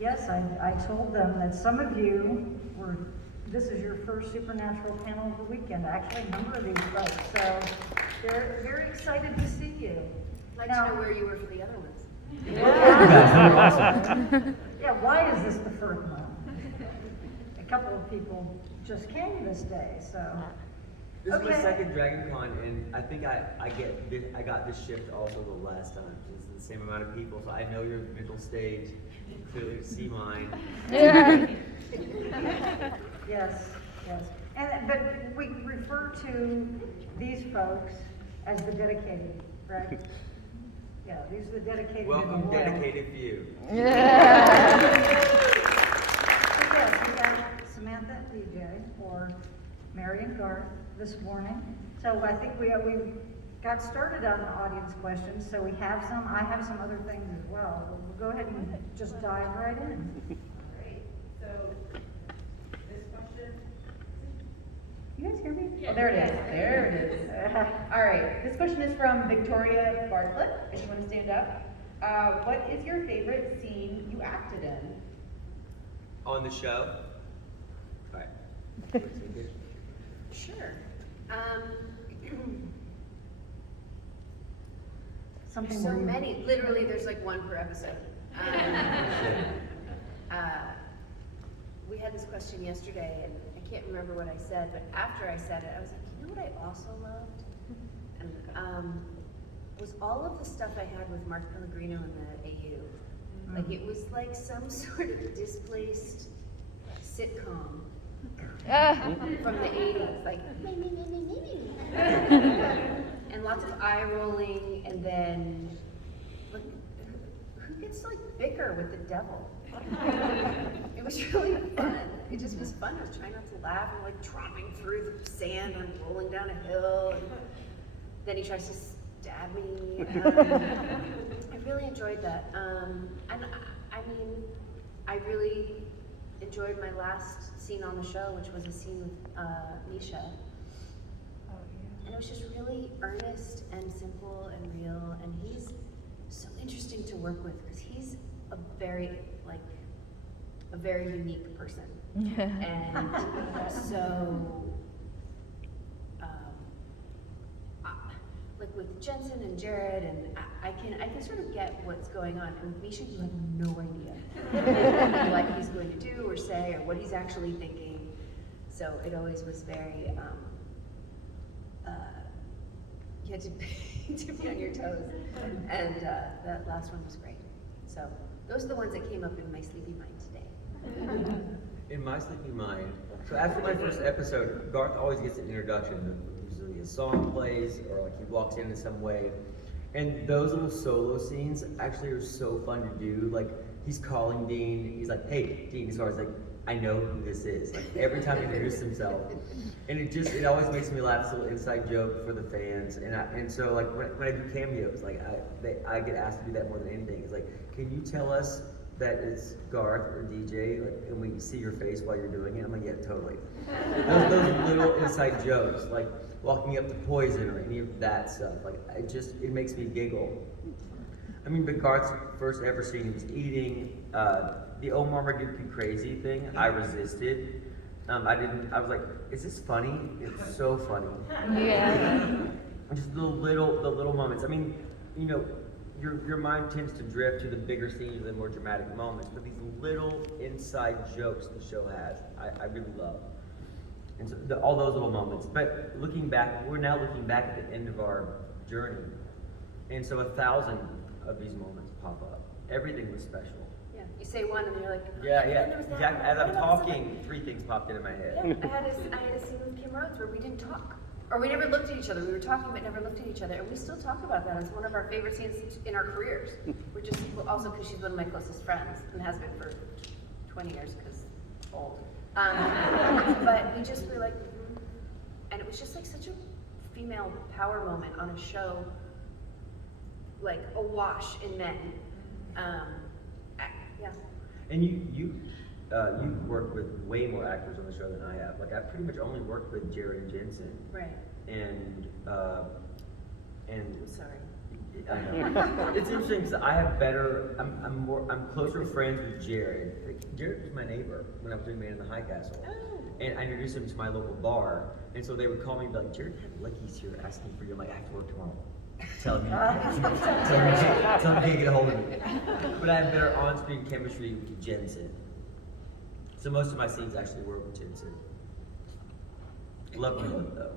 Yes, I told them that some of you were, this is your first Supernatural panel of the weekend, actually a number of these folks, so they're very excited to see you. I'd like to know where you were for the other ones. Yeah. Yeah, why is this the first one? A couple of people just came this day, so. This is my second DragonCon, and I think I got this shift also the last time. It's the same amount of people, so I know your mental stage. Clearly see mine. Yeah. Yes, yes. But we refer to these folks as the dedicated, right? Yeah, these are the dedicated. Welcome, dedicated few. Yeah. So yes, we got Samantha and DJ, or Mary and Garth this morning. So I think we got started on the audience questions, so we have some. I have some other things as well. We'll go ahead and just dive right in. All right. So this question. You guys hear me? Yeah. Oh, there it is. There it is. All right. This question is from Victoria Bartlett. If you want to stand up. What is your favorite scene you acted in? On the show? All right. Sure. Something So where you- many. Literally, there's like one per episode. We had this question yesterday, and I can't remember what I said, but after I said it, I was like, you know what I also loved? And was all of the stuff I had with Mark Pellegrino in the AU. Like, it was like some sort of displaced sitcom from the 80s, like and lots of eye rolling, and then like, who gets to like bicker with the devil? It was really fun. It just was fun. I was trying not to laugh and like tromping through the sand and rolling down a hill, and then he tries to stab me. I really enjoyed that, and I mean, I really enjoyed my last scene on the show, which was a scene with Misha. And it was just really earnest and simple and real, and he's so interesting to work with because he's a very unique person. And so, like with Jensen and Jared, and I can sort of get what's going on. And with Misha, you have no idea what he's going to do or say or what he's actually thinking. So it always was very, you had to be on your toes. And that last one was great. So those are the ones that came up in my sleepy mind today. In my sleepy mind, so after my first episode, Garth always gets an introduction. Usually a song plays, or like he walks in some way. And those little solo scenes actually are so fun to do. Like, he's calling Dean, he's like, hey, Dean, he's always like, I know who this is. Like, every time he introduces himself. And it always makes me laugh. It's a little inside joke for the fans. And so, like, when I do cameos, like, I get asked to do that more than anything. It's like, can you tell us that it's Garth or DJ, like, and we see your face while you're doing it? I'm like, yeah, totally. Those little inside jokes, like walking up to Poison or any of that stuff, like, it makes me giggle. I mean, but Garth's first ever scene, he was eating, the Omar Marduki crazy thing, I resisted. I was like, is this funny? It's so funny. Yeah. Just the little moments. I mean, you know, your mind tends to drift to the bigger scenes and more dramatic moments, but these little inside jokes the show has, I really love. And so all those little moments. But looking back, we're now looking back at the end of our journey. And so 1,000 of these moments pop up. Everything was special. Yeah, you say one and then you're like, Yeah. there was that. Exactly. As What I'm about talking, 3 things popped into my head. Yeah, I had a scene with Kim Rhodes where we didn't talk. Or we never looked at each other. We were talking but never looked at each other. And we still talk about that. It's one of our favorite scenes in our careers. We're just, well, also because she's one of my closest friends and has been for 20 years because old. But we just were like, and it was just like such a female power moment on a show, like awash in men. Yeah. And you've worked with way more actors on the show than I have. Like, I've pretty much only worked with Jared and Jensen. Right. And Sorry. I know. It's interesting because I have better. I'm closer friends with Jared. Like, Jared was my neighbor when I was doing Man in the High Castle, and I introduced him to my local bar. And so they would call me and be like, Jared had Lucky's here asking for you. I'm like, I have to work tomorrow. Tell him you can't get a hold of me. But I have better on-screen chemistry with Jensen. So most of my scenes actually were with Jensen. Love me though.